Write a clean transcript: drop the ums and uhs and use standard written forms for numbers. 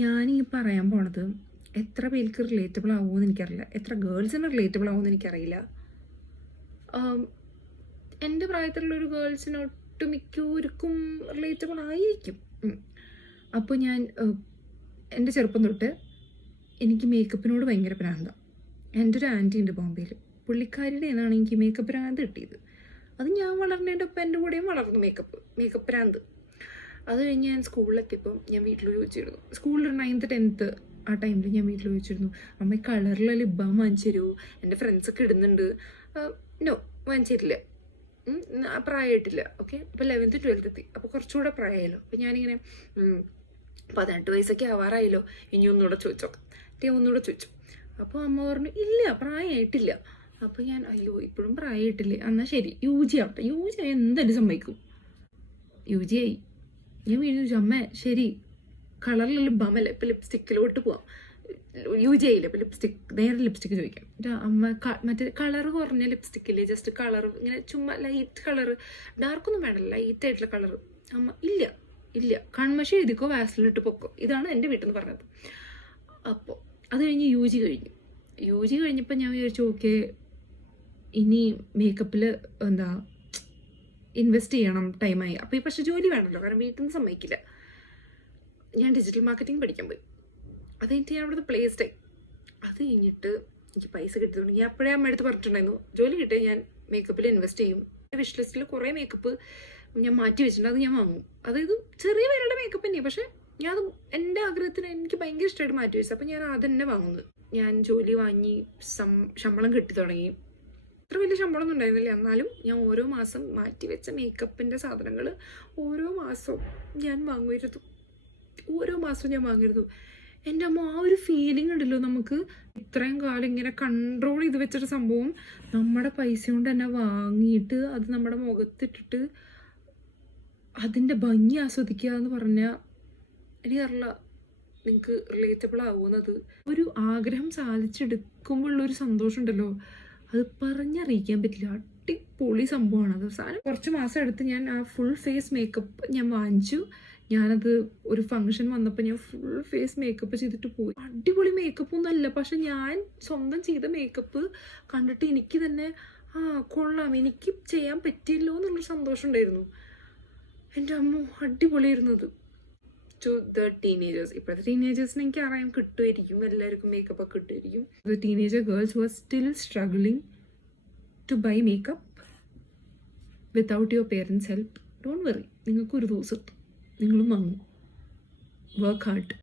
ഞാനീ പറയാൻ പോണത് എത്ര പേർക്ക് റിലേറ്റബിൾ ആവുമെന്ന് എനിക്കറിയില്ല, എത്ര ഗേൾസിന് റിലേറ്റബിൾ ആവുമെന്ന് എനിക്കറിയില്ല. എൻ്റെ പ്രായത്തിലുള്ളൊരു ഗേൾസിന് ഒട്ടുമിക്കവർക്കും റിലേറ്റബിൾ ആയിരിക്കും. അപ്പോൾ ഞാൻ എൻ്റെ ചെറുപ്പം തൊട്ട് എനിക്ക് മേക്കപ്പിനോട് ഭയങ്കര പ്രാന്താണ്. എൻ്റെ ഒരു ആൻറ്റി ഉണ്ട് ബോംബെയിൽ, പുള്ളിക്കാരിയുടെ നിന്നാണ് എനിക്ക് മേക്കപ്പ് പ്രാന്ത് കിട്ടിയത്. അത് ഞാൻ വളർന്നതിൻ്റെ ഒപ്പം എൻ്റെ കൂടെയും വളർന്നു മേക്കപ്പ് പ്രാന്ത്. അത് കഴിഞ്ഞ് ഞാൻ സ്കൂളിലെത്തിയപ്പോൾ ഞാൻ വീട്ടിൽ ചോദിച്ചിരുന്നു, സ്കൂളിൽ 9th 10th ആ ടൈമിൽ ഞാൻ വീട്ടിൽ ചോദിച്ചിരുന്നു, അമ്മ കളറിലെ ലിപ് ബാം വാങ്ങിച്ചു തരുമോ, എൻ്റെ ഫ്രണ്ട്സൊക്കെ ഇടുന്നുണ്ട്. നോ, വാങ്ങിച്ചിട്ടില്ല, പ്രായമായിട്ടില്ല. ഓക്കെ, അപ്പോൾ 11th 12th എത്തി, അപ്പോൾ കുറച്ചുകൂടെ പ്രായമായല്ലോ. അപ്പോൾ ഞാനിങ്ങനെ 18 വയസ്സൊക്കെ ആവാറായല്ലോ, ഇനി ഒന്നുകൂടെ ചോദിച്ചോക്കാം, ഒന്നുകൂടെ ചോദിച്ചു. അപ്പോൾ അമ്മ പറഞ്ഞു ഇല്ല, പ്രായമായിട്ടില്ല. അപ്പോൾ ഞാൻ അയ്യോ ഇപ്പോഴും പ്രായമായിട്ടില്ലേ, എന്നാൽ ശരി UG ആവട്ടെ, UG ആയി എന്തായാലും സമ്മതിക്കും. UG ആയി. ഞാൻ വീണ്ടും ചോദിച്ചു, അമ്മ ശരി കളറിൽ ലിപ് ബാം അല്ലേ, ഇപ്പം ലിപ്സ്റ്റിക്കിലോട്ട് പോവാം. UG ആയില്ല, ഇപ്പം നേരെ ലിപ്സ്റ്റിക്ക് ചോദിക്കാം. അമ്മ മറ്റേ കളർ കുറഞ്ഞ ലിപ്സ്റ്റിക്കില്ലേ, ജസ്റ്റ് കളർ ഇങ്ങനെ ചുമ്മാ ലൈറ്റ് കളർ, ഡാർക്കൊന്നും വേണ്ട, ലൈറ്റ് ആയിട്ടുള്ള കളർ. അമ്മ ഇല്ല ഇല്ല, കൺമഷി എഴുതിക്കോ, വാസലിട്ട് പൊക്കോ, ഇതാണ് എൻ്റെ വീട്ടിൽ നിന്ന് പറഞ്ഞത്. അപ്പോൾ അത് കഴിഞ്ഞ് UG കഴിഞ്ഞപ്പോൾ ഞാൻ വിചാരിച്ചു ഓക്കെ ഇനി മേക്കപ്പിൽ എന്താ ഇൻവെസ്റ്റ് ചെയ്യണം, ടൈമായി. അപ്പോൾ ഈ പക്ഷേ ജോലി വേണമല്ലോ, കാരണം വീട്ടിൽ നിന്ന് സമ്മതിക്കില്ല. ഞാൻ ഡിജിറ്റൽ മാർക്കറ്റിംഗ് പഠിക്കാൻ പോയി. അത് കഴിഞ്ഞിട്ട് ഞാൻ അവിടുത്തെ പ്ലേസ്ഡ് ആയി. അത് കഴിഞ്ഞിട്ട് എനിക്ക് പൈസ കിട്ടിയതുകൊണ്ട് ഞാൻ അപ്പോഴേ അമ്മ അടുത്ത് പറഞ്ഞിട്ടുണ്ടായിരുന്നു, ജോലി കിട്ടിയാൽ ഞാൻ മേക്കപ്പിൽ ഇൻവെസ്റ്റ് ചെയ്യും. വിഷ് ലിസ്റ്റിൽ കുറേ മേക്കപ്പ് ഞാൻ മാറ്റി വെച്ചിട്ടുണ്ട്, അത് ഞാൻ വാങ്ങും. അതായത് ചെറിയ പേരുടെ മേക്കപ്പ് തന്നെയാണ്, പക്ഷേ ഞാൻ അത് എൻ്റെ ആഗ്രഹത്തിന് എനിക്ക് ഭയങ്കര ഇഷ്ടമായിട്ട് മാറ്റി വെച്ചു. അപ്പോൾ ഞാൻ അത് തന്നെ വാങ്ങുന്നത്. ഞാൻ ജോലി വാങ്ങി ശമ്പളം കിട്ടി തുടങ്ങി. അത്ര വലിയ ശമ്പളമൊന്നും ഉണ്ടായിരുന്നില്ല, എന്നാലും ഞാൻ ഓരോ മാസം മാറ്റി വെച്ച മേക്കപ്പിൻ്റെ സാധനങ്ങൾ ഓരോ മാസവും ഞാൻ വാങ്ങുമായിരുന്നു. എൻ്റെ അമ്മ, ആ ഒരു ഫീലിംഗ് ഉണ്ടല്ലോ, നമുക്ക് ഇത്രയും കാലം ഇങ്ങനെ കൺട്രോൾ ചെയ്ത് വെച്ചൊരു സംഭവം നമ്മുടെ പൈസ കൊണ്ട് തന്നെ വാങ്ങിയിട്ട് അത് നമ്മുടെ മുഖത്തിട്ടിട്ട് അതിൻ്റെ ഭംഗി ആസ്വദിക്കുക എന്ന് പറഞ്ഞാൽ എനിക്കറിയില്ല നിങ്ങൾക്ക് റിലേറ്റബിൾ ആവുന്നത്. ഒരു ആഗ്രഹം സാധിച്ചെടുക്കുമ്പോഴുള്ളൊരു സന്തോഷം ഉണ്ടല്ലോ, അത് പറഞ്ഞറിയിക്കാൻ പറ്റില്ല. അടിപൊളി സംഭവമാണ് അത്. സാധനം കുറച്ച് മാസം എടുത്ത് ഞാൻ ആ ഫുൾ ഫേസ് മേക്കപ്പ് ഞാൻ വാങ്ങിച്ചു. ഞാനത് ഒരു ഫംഗ്ഷൻ വന്നപ്പോൾ ഞാൻ ഫുൾ ഫേസ് മേക്കപ്പ് ചെയ്തിട്ട് പോയി. അടിപൊളി മേക്കപ്പ് ഒന്നുമല്ല, പക്ഷെ ഞാൻ സ്വന്തം ചെയ്ത മേക്കപ്പ് കണ്ടിട്ട് എനിക്ക് തന്നെ കൊള്ളാം, എനിക്ക് ചെയ്യാൻ പറ്റിയല്ലോ എന്നുള്ളൊരു സന്തോഷം ഉണ്ടായിരുന്നു. എൻ്റെ അമ്മ, അടിപൊളിയായിരുന്നത്. ടു ദ ടീനേജേഴ്സ്, ഇപ്പോഴത്തെ ടീനേജേഴ്സിന് എനിക്ക് അറിയാൻ കിട്ടുമായിരിക്കും, എല്ലാവർക്കും മേക്കപ്പ് ഒക്കെ കിട്ടുമായിരിക്കും. The teenager girls were still struggling to buy makeup without your parents help. Don't worry, നിങ്ങൾക്കൊരു ദിവസം എത്തും, നിങ്ങളും വാങ്ങും. Work hard.